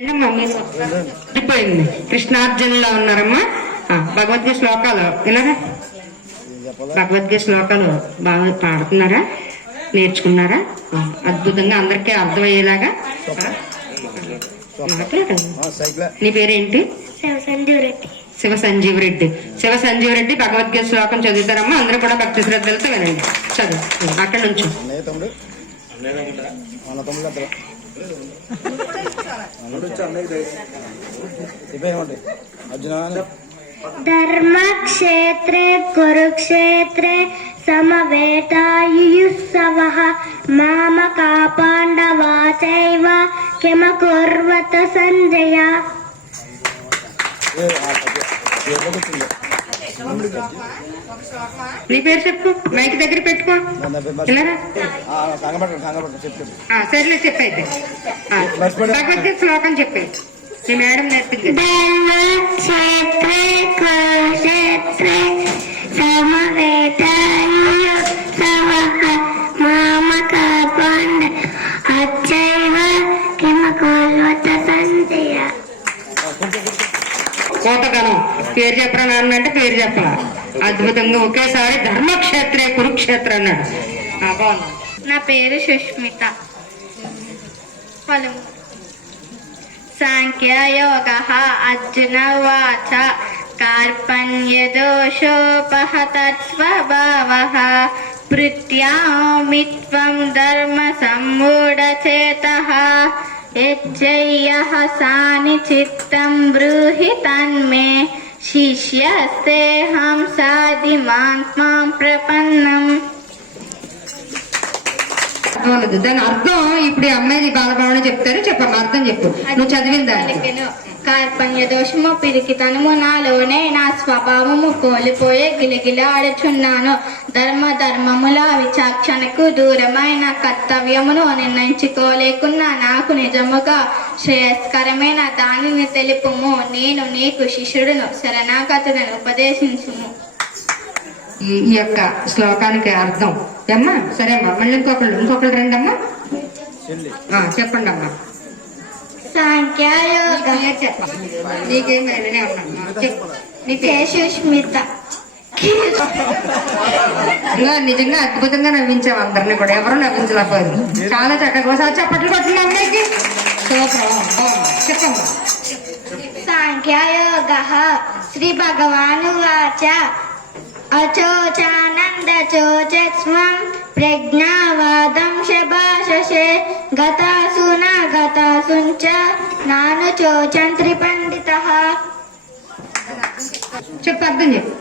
ఏంటమ్మా మీరు అయిపోయింది. కృష్ణార్జునులా ఉన్నారమ్మా. ఆ, భగవద్గీత శ్లోకాలు వినరా భగవద్గీత శ్లోకాలు బాగా పాడుతున్నారా? నేర్చుకున్నారా? అద్భుతంగా అందరికీ అర్థమయ్యేలాగా. ఆ, మాట్లాడు. సైకిల్ నీ పేరేంటి? సంజీవ్ రెడ్డి శివ సంజీవ్ రెడ్డి శివ సంజీవ్ రెడ్డి భగవద్గీత శ్లోకం చదువుతారమ్మా. అందరూ కూడా భక్తి శ్రద్ధలతో వినండి. చదువు. అక్కడ నుంచి. అన్నయ్య తమ్ముడు మన తమ్ముడు అతను చెప్పేయమండి అర్జున ధర్మక్షేత్రే కురుక్షేత్రే సమవేతాయుత్సవ మామకా పాండవా చైవ కిమ సంజయ ఏ, ఆ నీ పేరు చెప్పు. మైక్ దగ్గర పెట్టుకో. చెప్పు చెప్పు. సరేలే చెప్పైతే ఆ, భగవద్గీత శ్లోకం చెప్పే మీ మేడం నేర్పింది. నాన్న అంటే పేరు చెప్పరా అద్భుతంగా ఒకేసారి ధర్మక్షేత్రే కురుక్షేత్ర అన్నాడు. ఆ, నా పేరు సుష్మిత. పలుము. సాంఖ్యయోగ అర్జున వాచ. కార్పణ్యదోషోపహతస్వభావ పృథ్యామిత్వం ధర్మ సమ్మూఢచేత యజ్జయ్య సాని చిత్తం బ్రూహి తన్మే. శిష్యస్తేహం సాధిమాన్ మాం ప్రపన్నం అర్థం దాని అర్థం ఇప్పుడు ఈ అమ్మాయి బాలభావన చెప్తారు. చెప్పమ్మా అర్థం చెప్పు. నువ్వు చదివిందా. కార్పణ్య దోషము పిరికితనము నాలోనే నా స్వభావము కోల్పోయే గిలగిల ఆడుచున్నాను ధర్మ ధర్మముల విచక్షణకు దూరమైన కర్తవ్యమును నిర్ణయించుకోలేకున్నా నాకు నిజముగా శ్రేయస్కరమైన దానిని తెలుపుము. నేను నీకు శిష్యుడును శరణాగతులను ఉపదేశించుము. ఈ ఈ యొక్క శ్లోకానికి అర్థం. అమ్మా సరే అమ్మా మళ్ళీ ఇంకొకళ్ళు ఇంకొకళ్ళు రండి అమ్మా చెప్పండి అమ్మా. సాంఖ్యయోగ. నీకేం సుష్మిత నిజంగా అద్భుతంగా నవ్వించావు అందరిని కూడా. ఎవరు నవ్వించలేకపోయారు? చాలా చక్కగా ఒకసారి చప్పట్లు కొట్టిన. చెప్పమ్మా సాంఖ్యయోగ శ్రీ భగవానువాచ అచోచానంద చోచస్వం ప్రజ్ఞావాదం శభాషే గతాసు నా గతాసుంచ నాను చోచంత్రి పండిత చెప్పు అర్థం చెప్పు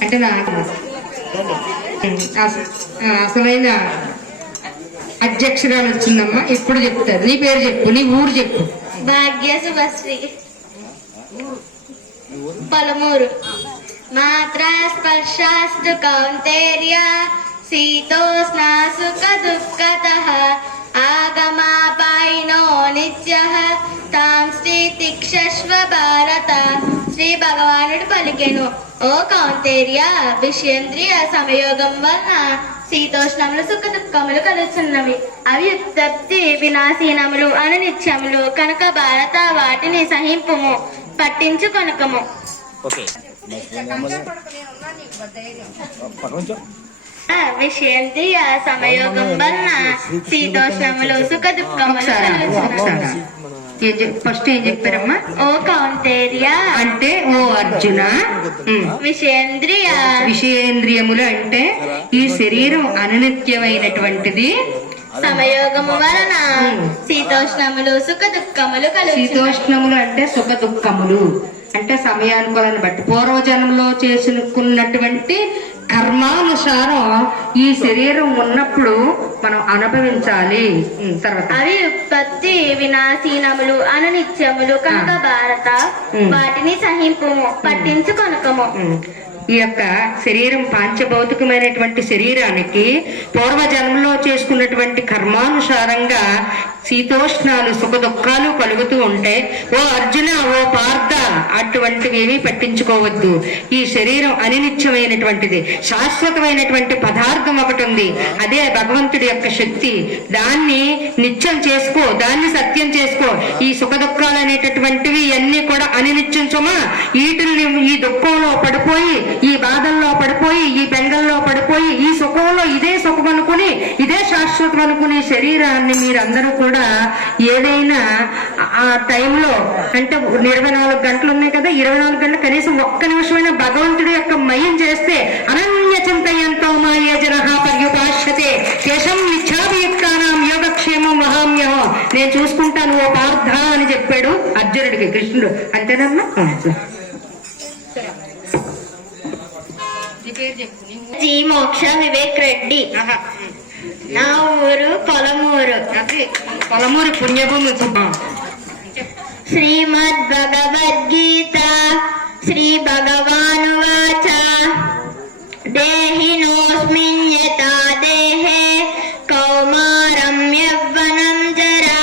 అంటే ఆ, అసలైన అధ్యక్షురాలు వచ్చిందమ్మా. ఇప్పుడు చెప్తారు? నీ పేరు చెప్పు నీ ఊరు చెప్పు. భాగ్య శుభశ్రీ పలమూరు. మాత్రా స్పర్శాస్తు కౌంతేర్య శీతోష్ణా సుఖ దుఃఖత ఆగమాపాయినో నిత్య తాం శ్రీ తిక్షస్వ భారత. శ్రీ భగవానుడు పలికెను. ఓ కౌంతేర్య విషేంద్రియ సమయోగం వలన శీతోష్ణములు సుఖ దుఃఖములు కలుస్తున్నవి అవి ఉత్పత్తి వినాశీనములు అను నిత్యములు కనుక భారత వాటిని సహింపుము పట్టించు కొనకము. పక్క నుంచో విషేంద్రియ సమయోగం వలన శీతోష్ణములు సుఖ దుఃఖములు ఏం ఫస్ట్ ఏం చెప్పారమ్మా? ఓ కౌంతేర్య. అంటే ఓ అర్జున. విషేంద్రియ విషయేంద్రియములు అంటే ఈ శరీరం అనునిత్యమైనటువంటిది. సమయోగము వలన శీతోష్ణములు సుఖ దుఃఖములు శీతోష్ణములు అంటే సుఖ దుఃఖములు అంటే సమయానుకూలాన్ని బట్టి పూర్వజన్మలో చేసుకున్నటువంటి కర్మానుసారం ఈ శరీరం ఉన్నప్పుడు మనం అనుభవించాలి. తర్వాత. అవి ఉత్పత్తి వినాశీనములు అను నిత్యములు కనుక భారత. వాటిని సహింపుము పట్టించు కొనకము. ఉమ్. ఈ యొక్క శరీరం పాంచభౌతికమైనటువంటి శరీరానికి పూర్వజన్మలో చేసుకున్నటువంటి కర్మానుసారంగా శీతోష్ణాలు సుఖ దుఃఖాలు కలుగుతూ ఉంటే ఓ అర్జున ఓ పార్థ అటువంటివి ఏమీ పట్టించుకోవద్దు. ఈ శరీరం అనినిత్యమైనటువంటిది శాశ్వతమైనటువంటి పదార్థం ఒకటి ఉంది అదే భగవంతుడి యొక్క శక్తి. దాన్ని నిత్యం చేసుకో దాన్ని సత్యం చేసుకో. ఈ సుఖ దుఃఖాలు అనేటటువంటివి అన్ని కూడా అనినిత్యం సుమా వీటిని ఈ దుఃఖంలో పడిపోయి ఈ బాధల్లో పడిపోయి ఈ బెంగల్లో పడిపోయి ఈ సుఖంలో ఇదే సుఖం అనుకుని ఇదే శాశ్వతం అనుకునే శరీరాన్ని మీరందరూ కూడా ఏదైనా ఆ టైంలో అంటే ఇరవై నాలుగు గంటలు ఉన్నాయి కదా ఇరవై నాలుగు గంటలు కనీసం ఒక్క నిమిషమైన భగవంతుడి యొక్క మయం చేస్తే అనన్య చింతయంతో మాయే జన పర్యుపాశ్యతే. కేశం మిథ్యాభియుక్తానాం యోగక్షేమం మహామ్యహం. నేను చూసుకుంటాను ఓ పార్థ అని చెప్పాడు అర్జునుడికి కృష్ణుడు. అంతేనమ్మా? మోక్ష వివేక్ రెడ్డి. నా ఊరు కొలమూరు పొలమూరు పుణ్యభూమి శ్రీమద్ భగవద్గీత శ్రీ భగవానువాచ దేహినోస్మిన్ యథా దేహే కౌమారం యవ్వనం జరా.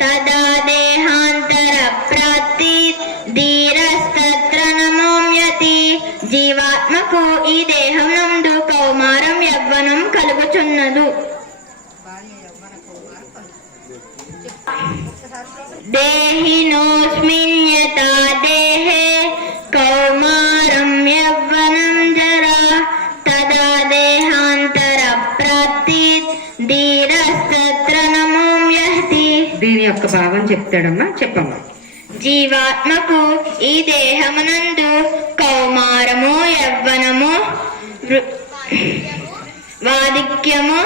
తదా దేహాంతర ప్రాప్తి ధీరస్తత్ర నమోమ్యతి. జీవాత్మకు ఈ దేహం నందు కౌమారం యవ్వనం కలుగుచున్నదు. దేహే కౌమారం యవ్వనం జరా తదా దేహాంతర ప్రాప్తి ధీరస్తత్ర నమోమ్యహతి దీని యొక్క భావం చెప్తాడమ్మా చెప్పమ్మా. జీవాత్మకు ఈ దేహమునందు కౌమారము యవ్వనము వాదిక్యము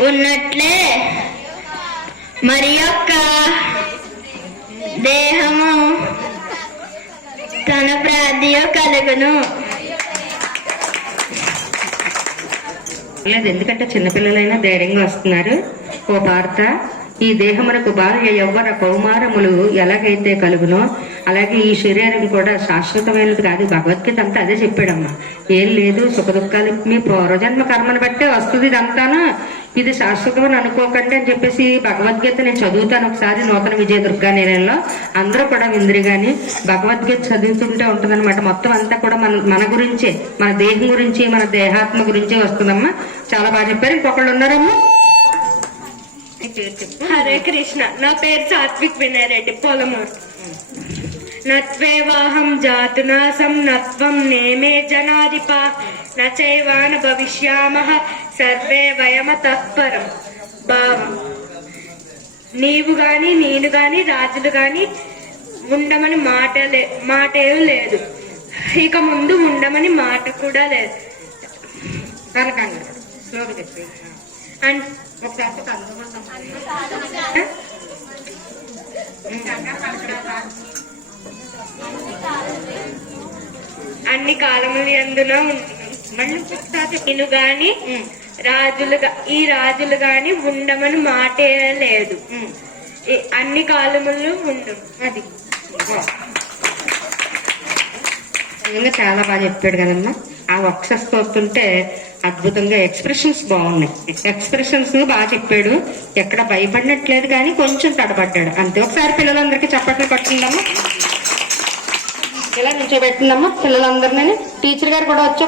ఉన్నట్లే మరి యొక్క దేహము తన ప్రాధియ కలుగును. లేదు ఎందుకంటే చిన్నపిల్లలైనా ధైర్యంగా వస్తున్నారు. ఓ వార్త ఈ దేహమునకు బాల్య యవ్వన కౌమారములు ఎలాగైతే కలుగునో అలాగే ఈ శరీరం కూడా శాశ్వతమైనది కాదు. భగవద్గీత అంతా అదే చెప్పాడమ్మా. ఏం లేదు సుఖ దుఃఖాలు మీ పూర్వజన్మ కర్మను బట్టే వస్తుంది ఇదంతాను. ఇది శాశ్వతం అని అనుకోకండి అని చెప్పేసి భగవద్గీత నేను చదువుతాను ఒకసారి నూతన విజయ దుర్గా నిలయంలో. అందరూ కూడా విందిరి గాని భగవద్గీత చదువుతుంటే ఉంటుందన్నమాట. మొత్తం అంతా కూడా మన మన గురించే మన దేహం గురించి మన దేహాత్మ గురించే వస్తుందమ్మా. చాలా బాగా చెప్పారు. ఇంకొకళ్ళు ఉన్నారమ్మా? హరే కృష్ణ. నా పేరు సాత్విక్ వినయరెడ్డి పొలమూరు. నత్వేవాహం జాతునాసం నత్వం నేమే జనాధిప నచైవాన భవిష్యామ సర్వే వయమతః పరం భావం. నీవు గాని నేను గాని రాజులు గాని ఉండమని మాట లే మాటే లేదు. ఇక ముందు ఉండమని మాట కూడా లేదు. చెప్పి. అండ్ ఒకసారి. అన్ని కాలములు ఎందులో మళ్ళీ నేను గాని రాజులు గా- ఈ రాజులు గాని ఉండమని మాటే లేదు. అన్ని కాలములు ఉండు. అది. నిజంగా చాలా బాగా చెప్పాడు కదమ్మా. ఆ వర్క్షాప్స్ చూస్తుంటే అద్భుతంగా ఎక్స్ప్రెషన్స్ బాగున్నాయి. ఎక్స్ప్రెషన్స్ బాగా చెప్పాడు. ఎక్కడ భయపడినట్లేదు కానీ కొంచెం తడబడ్డాడు. అంతే. ఒకసారి పిల్లలందరికీ చప్పట్లు కొట్టిందమ్మా ఇలా నిల్చోబెట్టిందమ్మా. పిల్లలందరినీ. టీచర్ గారు కూడా వచ్చి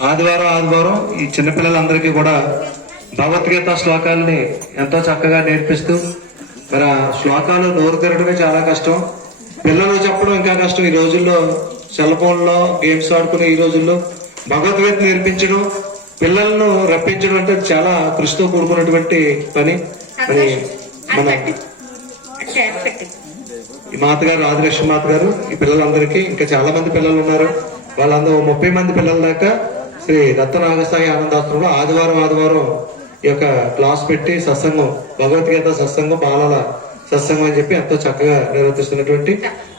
ఆదివారం ఆదివారం ఈ చిన్నపిల్లలందరికీ కూడా భగవద్గీత శ్లోకాలని ఎంతో చక్కగా నేర్పిస్తూ మరి ఆ శ్లోకాలు నోరు తిరగడమే చాలా కష్టం. పిల్లలు చెప్పడం ఇంకా కష్టం. ఈ రోజుల్లో సెల్ ఫోన్లో గేమ్స్ ఆడుకునే ఈ రోజుల్లో భగవద్గీత నేర్పించడం పిల్లలను రప్పించడం అంటే చాలా కృషితో కూడుకున్నటువంటి పని. మరి మన ఈ మాతగారు ఆదిలక్ష్మి మాత గారు ఈ పిల్లలందరికీ ఇంకా చాలా మంది పిల్లలు ఉన్నారు. వాళ్ళందరూ ముప్పై మంది పిల్లల దాకా శ్రీ రత్ననాగసాయి ఆనందాశ్రమంలో ఆదివారం ఆదివారం ఈ యొక్క క్లాస్ పెట్టి సత్సంగం భగవద్గీత సత్సంగం బాలల సత్సంగం అని చెప్పి ఎంతో చక్కగా నిర్వర్తిస్తున్నటువంటి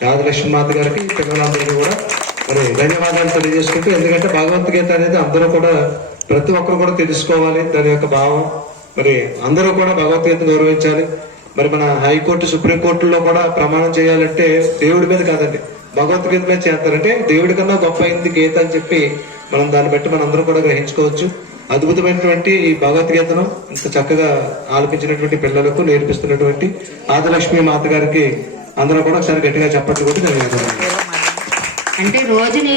ఆదిలక్ష్మి మాత గారికి పిల్లలందరికీ కూడా మరి ధన్యవాదాలు తెలియజేసుకుంటూ ఎందుకంటే భగవద్గీత అనేది అందరూ కూడా ప్రతి ఒక్కరు కూడా తెలుసుకోవాలి దాని యొక్క భావం. మరి అందరూ కూడా భగవద్గీత గౌరవించాలి. మరి మన హైకోర్టు సుప్రీంకోర్టులో కూడా ప్రమాణం చేయాలంటే దేవుడి మీద కాదండి భగవద్గీత మీద చేస్తారంటే దేవుడి కన్నా గొప్ప అయింది గీత అని చెప్పి మనం దాన్ని బట్టి మనందరం కూడా గ్రహించుకోవచ్చు. అద్భుతమైనటువంటి ఈ భగవద్గీతను ఇంత చక్కగా ఆలపించినటువంటి పిల్లలకు నేర్పిస్తున్నటువంటి ఆదిలక్ష్మి మాత గారికి అందరూ కూడా ఒకసారి గట్టిగా చెప్పట్లు కూడా ధన్యవాదాలు. అంటే రోజుని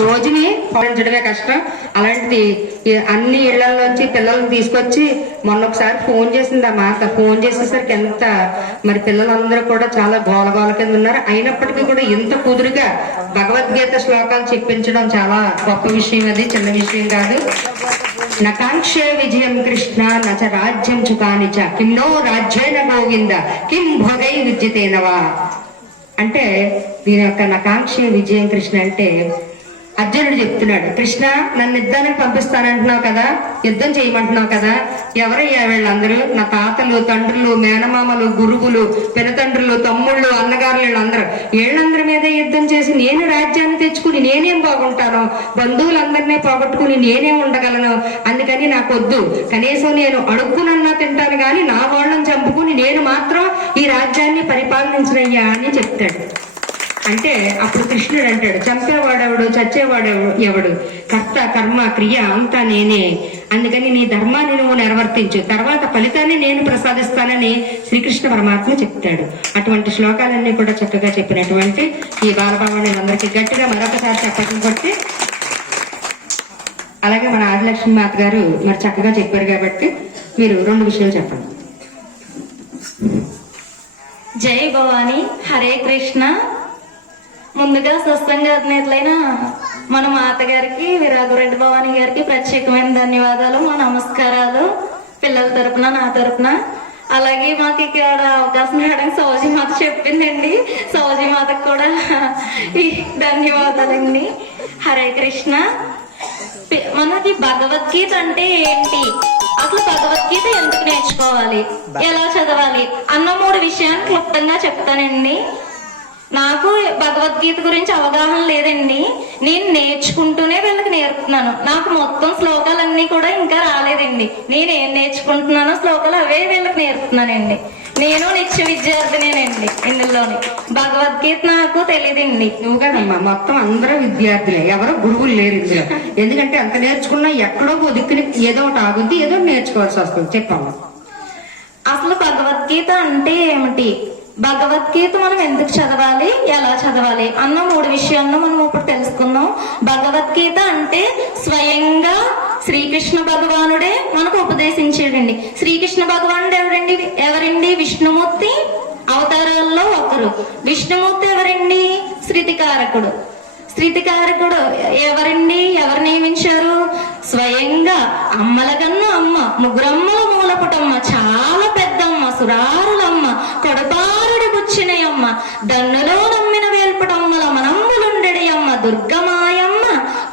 రోజుని పాలించడమే కష్టం. అలాంటిది అన్ని ఇళ్ళలోంచి పిల్లల్ని తీసుకొచ్చి మొన్న ఒకసారి ఫోన్ చేసింది ఆ మాత. ఫోన్ చేసేసరికి ఎంత మరి పిల్లలందరూ కూడా చాలా గోలగోల కింద ఉన్నారు. అయినప్పటికీ కూడా ఇంత కుదురుగా భగవద్గీత శ్లోకాలు చెప్పించడం చాలా గొప్ప విషయం అది చిన్న విషయం కాదు. నకాంక్షే విజయం కృష్ణ నచ రాజ్యం చుకాని చ. కిన్నో రాజ్యేన గోవింద కిం భోగై విద్యతేనవా అంటే దీని యొక్క నకాంక్ష విజయం కృష్ణ అంటే అర్జునుడు చెప్తున్నాడు కృష్ణ నన్ను యుద్ధానికి పంపిస్తానంటున్నావు కదా? యుద్ధం చేయమంటున్నావు కదా? ఎవరయ్యా వీళ్ళందరూ? నా తాతలు తండ్రులు మేనమామలు గురువులు పినతండ్రులు తమ్ముళ్ళు అన్నగారులు వీళ్ళందరూ. వీళ్ళందరి మీద యుద్ధం చేసి నేను రాజ్యాన్ని తెచ్చుకుని నేనేం బాగుంటాను? బంధువులందరినీ పోగొట్టుకుని నేనేం ఉండగలను? అందుకని నాకు వద్దు కనీసం నేను అడుక్కునన్నా తింటాను కానీ నా వాళ్ళని చంపుకుని నేను మాత్రం ఈ రాజ్యాన్ని పరిపాలించనయ్యా అని చెప్తాడు. అంటే అప్పుడు కృష్ణుడు అంటాడు చంపేవాడెవడు చచ్చేవాడెవడు ఎవడు? కర్త కర్మ క్రియ అంతా నేనే. అందుకని నీ ధర్మాన్ని నువ్వు నెరవర్తించు. తర్వాత ఫలితాన్ని నేను ప్రసాదిస్తానని శ్రీకృష్ణ పరమాత్మ చెప్తాడు. అటువంటి శ్లోకాలన్నీ కూడా చక్కగా చెప్పినటువంటి ఈ బాలభావాన్ని అందరికీ గట్టిగా మరొకసారి చెప్పడం కొట్టి అలాగే మన ఆదిలక్ష్మి మాత గారు మరి చక్కగా చెప్పారు కాబట్టి మీరు రెండు విషయాలు చెప్పండి. జై భవాని హరే కృష్ణ. ముందుగా స్వస్థంగా అధినేతలైన మన మాతగారికి విరాగురెడ్డి భవాని గారికి ప్రత్యేకమైన ధన్యవాదాలు మా నమస్కారాలు. పిల్లల తరపున నా తరపున. అలాగే మాకు ఇక్కడ అవకాశం ఇవ్వడానికి సౌజీ మాత చెప్పిందండి. సౌజీ మాతకు కూడా ఈ ధన్యవాదాలండి. హరే కృష్ణ. మనకి భగవద్గీత అంటే ఏంటి? అసలు భగవద్గీత ఎందుకు నేర్చుకోవాలి? ఎలా చదవాలి? అన్న మూడు విషయాన్ని క్లుప్తంగా చెప్తానండి. నాకు భగవద్గీత గురించి అవగాహన లేదండి. నేను నేర్చుకుంటూనే వీళ్ళకి నేర్పుతున్నాను. నాకు మొత్తం శ్లోకాలన్నీ కూడా ఇంకా రాలేదండి. నేను ఏం నేర్చుకుంటున్నానో శ్లోకాలు అవే వీళ్ళకి నేర్పుతున్నానండి. నేను నిత్య విద్యార్థినేనండి ఇందులోని. భగవద్గీత నాకు తెలియదండి నువ్వు కాదమ్మా మొత్తం అందరూ విద్యార్థులే. ఎవరో గురువులు లేరు ఇందులో. ఎందుకంటే అంత నేర్చుకున్నా ఎక్కడో దిక్కుని ఏదో ఒకటి ఆగుద్ది ఏదో నేర్చుకోవాల్సి వస్తుంది. చెప్పమ్మా. అసలు భగవద్గీత అంటే ఏమిటి? భగవద్గీత మనం ఎందుకు చదవాలి? ఎలా చదవాలి? అన్న మూడు విషయాలను మనం ఇప్పుడు తెలుసుకుందాం. భగవద్గీత అంటే స్వయంగా శ్రీకృష్ణ భగవానుడే మనకు ఉపదేశించాడండి శ్రీకృష్ణ భగవానుడు ఎవరండి? ఎవరండి? విష్ణుమూర్తి అవతారాల్లో ఒకరు. విష్ణుమూర్తి ఎవరండి? శృతికారకుడు. స్థితికారకుడు ఎవరండి? ఎవరు నియమించారు? స్వయంగా అమ్మల కన్నా అమ్మ ముగ్గురమ్మల మూలపుటమ్మ చాలా సురారులమ్మ కొడపారుడి బుచ్చినయమ్మ దన్నులో నమ్మిన వేల్పటమ్మల మనమ్ములుండెడి అమ్మ దుర్గమాయమ్మ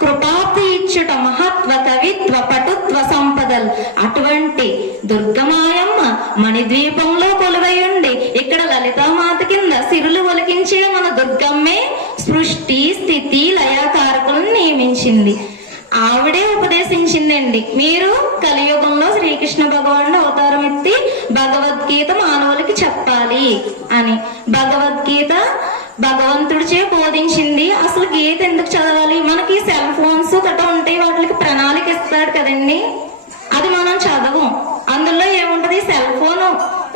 కృపాప్తి ఇచ్చుట మహత్వ కవిత్వ పటుత్వ సంపదలు. అటువంటి దుర్గమాయమ్మ మణిద్వీపంలో కొలువై ఉండి ఇక్కడ లలితామాత కింద సిరులు ఒలికించే మన దుర్గమ్మే సృష్టి స్థితి లయాకారకులను నియమించింది. ఆవిడే ఉపదేశించిందండి మీరు కలియుగంలో శ్రీకృష్ణ భగవానుడు అవతారం ఎత్తి భగవద్ చెప్పాలి అని. భగవద్గీత భగవంతుడిచే బోధించింది. అసలు గీత ఎందుకు చదవాలి? మనకి సెల్ ఫోన్స్ గట్రా ఉంటాయి వాటికి ప్రణాళిక ఇస్తాడు కదండి. అది మనం చదవం. అందులో ఏముంటది? Cell phone.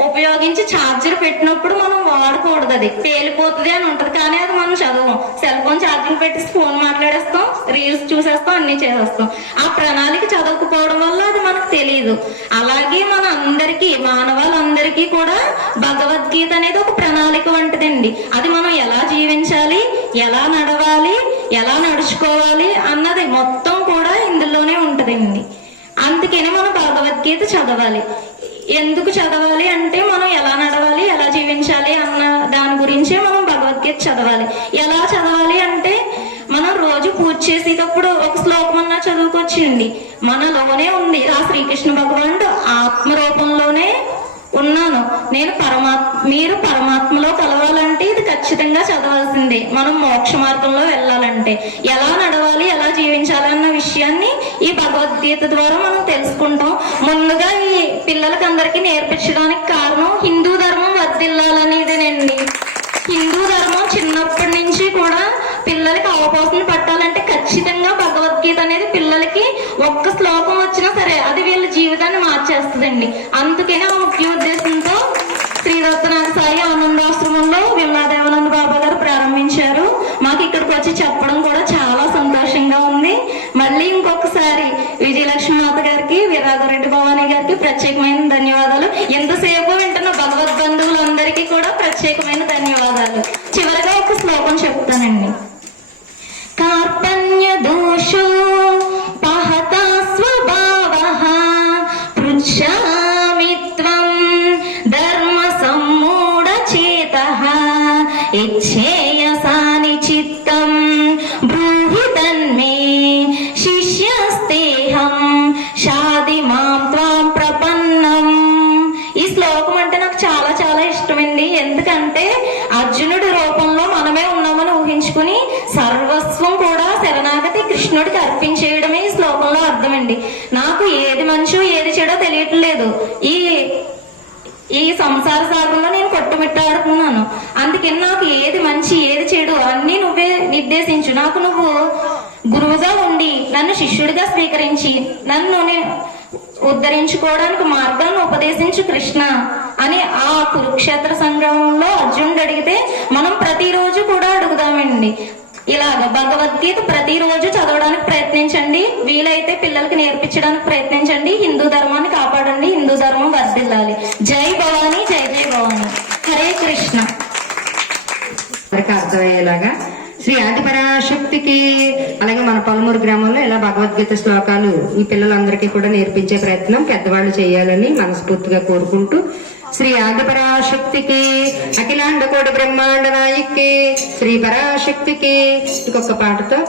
ఉపయోగించి ఛార్జర్ పెట్టినప్పుడు మనం వాడకూడదు అది పేలిపోతుంది అని ఉంటది. కానీ అది మనం చదవం. సెల్ ఫోన్ ఛార్జింగ్ పెట్టి ఫోన్ మాట్లాడేస్తాం రీల్స్ చూసేస్తాం అన్ని చేసేస్తాం. ఆ ప్రణాళిక చదవకపోవడం వల్ల అది మనకు తెలియదు అలాగే మన అందరికీ మానవాళ్ళందరికీ కూడా భగవద్గీత అనేది ఒక ప్రణాళిక వంటిదండి. అది మనం ఎలా జీవించాలి ఎలా నడవాలి ఎలా నడుచుకోవాలి అన్నది మొత్తం కూడా ఇందులోనే ఉంటదండి. అందుకనే మనం భగవద్గీత చదవాలి. ఎందుకు చదవాలి అంటే మనం ఎలా నడవాలి ఎలా జీవించాలి అన్న దాని గురించే మనం భగవద్గీత చదవాలి. ఎలా చదవాలి అంటే మనం రోజు పూజ చేసేటప్పుడు ఒక శ్లోకం అన్నా చదువుకొచ్చింది మనలోనే ఉంది. ఆ శ్రీకృష్ణ భగవానుడు ఆత్మ రూపంలోనే ఉన్నాను. నేను పరమాత్మ మీరు పరమాత్మలో కలవాలంటే ఇది ఖచ్చితంగా చదవాల్సిందే. మనం మోక్ష మార్గంలో వెళ్ళాలంటే. ఎలా నడవాలి ఎలా జీవించాలి అన్న విషయాన్ని ఈ భగవద్గీత ద్వారా మనం తెలుసుకుంటాం. ముందుగా ఈ పిల్లలకి అందరికీ నేర్పించడానికి కారణం హిందూ ధర్మం వర్దిల్లాలనేదేనండి హిందూ ధర్మం చిన్నప్పటి నుంచి కూడా పిల్లలకి అవకాశం పట్టాలంటే ఖచ్చితంగా భగవద్గీత అనేది పిల్లలకి ఒక్క శ్లోకం వచ్చినా సరే అది వీళ్ళ జీవితాన్ని మార్చేస్తుందండి. అందుకనే ఆ ముఖ్య ఉద్దేశంతో శ్రీ రత్నాథ సాయి ఆనందాశ్రమంలో విమలాదేవానంద బాబా గారు ప్రారంభించారు. మాకు ఇక్కడికి వచ్చి చెప్పడం కూడా చాలా సంతోషంగా ఉంది. మళ్ళీ ఇంకొకసారి విజయలక్ష్మి మాత గారికి వీరాగరెడ్డి భవానీ గారికి ప్రత్యేకమైన ధన్యవాదాలు. ఎంతసేపు వెంటనే శ్లోకం సర్వస్వం కూడా శరణాగతి కృష్ణుడికి అర్పించేయడమే ఈ శ్లోకంలో అర్థమండి. నాకు ఏది మంచో ఏది చెడో తెలియట్లేదు ఈ ఈ సంసార సాగంలో నేను కొట్టుమిట్టాడుతున్నాను. అందుకే నాకు ఏది మంచి ఏది చెడు అన్ని నువ్వే నిర్దేశించు. నాకు నువ్వు గురువుగా ఉండి నన్ను శిష్యుడిగా స్వీకరించి నన్ను ఉద్ధరించుకోవడానికి మార్గాన్ని ఉపదేశించు కృష్ణ అని ఆ కురుక్షేత్ర సంగ్రామంలో అర్జునుడు అడిగితే మనం ప్రతిరోజు కూడా అడుగుదామండి. ఇలాగ భగవద్గీత ప్రతిరోజు చదవడానికి ప్రయత్నించండి. వీలైతే పిల్లలకి నేర్పించడానికి ప్రయత్నించండి. హిందూ ధర్మాన్ని కాపాడండి. హిందూ ధర్మం వర్ధిల్లాలి. జై భవాని జై జై భవాని. హరే కృష్ణ. వారికి అర్థమయ్యేలాగా శ్రీ ఆదిపరాశక్తికి అలాగే మన పలుమూరు గ్రామంలో ఇలా భగవద్గీత శ్లోకాలు ఈ పిల్లలందరికీ కూడా నేర్పించే ప్రయత్నం పెద్దవాళ్ళు చేయాలని మనస్ఫూర్తిగా కోరుకుంటూ శ్రీ ఆంధ్రపరాశక్తికి అఖిలాండ కోటి బ్రహ్మాండ నాయక్కి శ్రీ పరాశక్తికి ఇంకొక పాటతో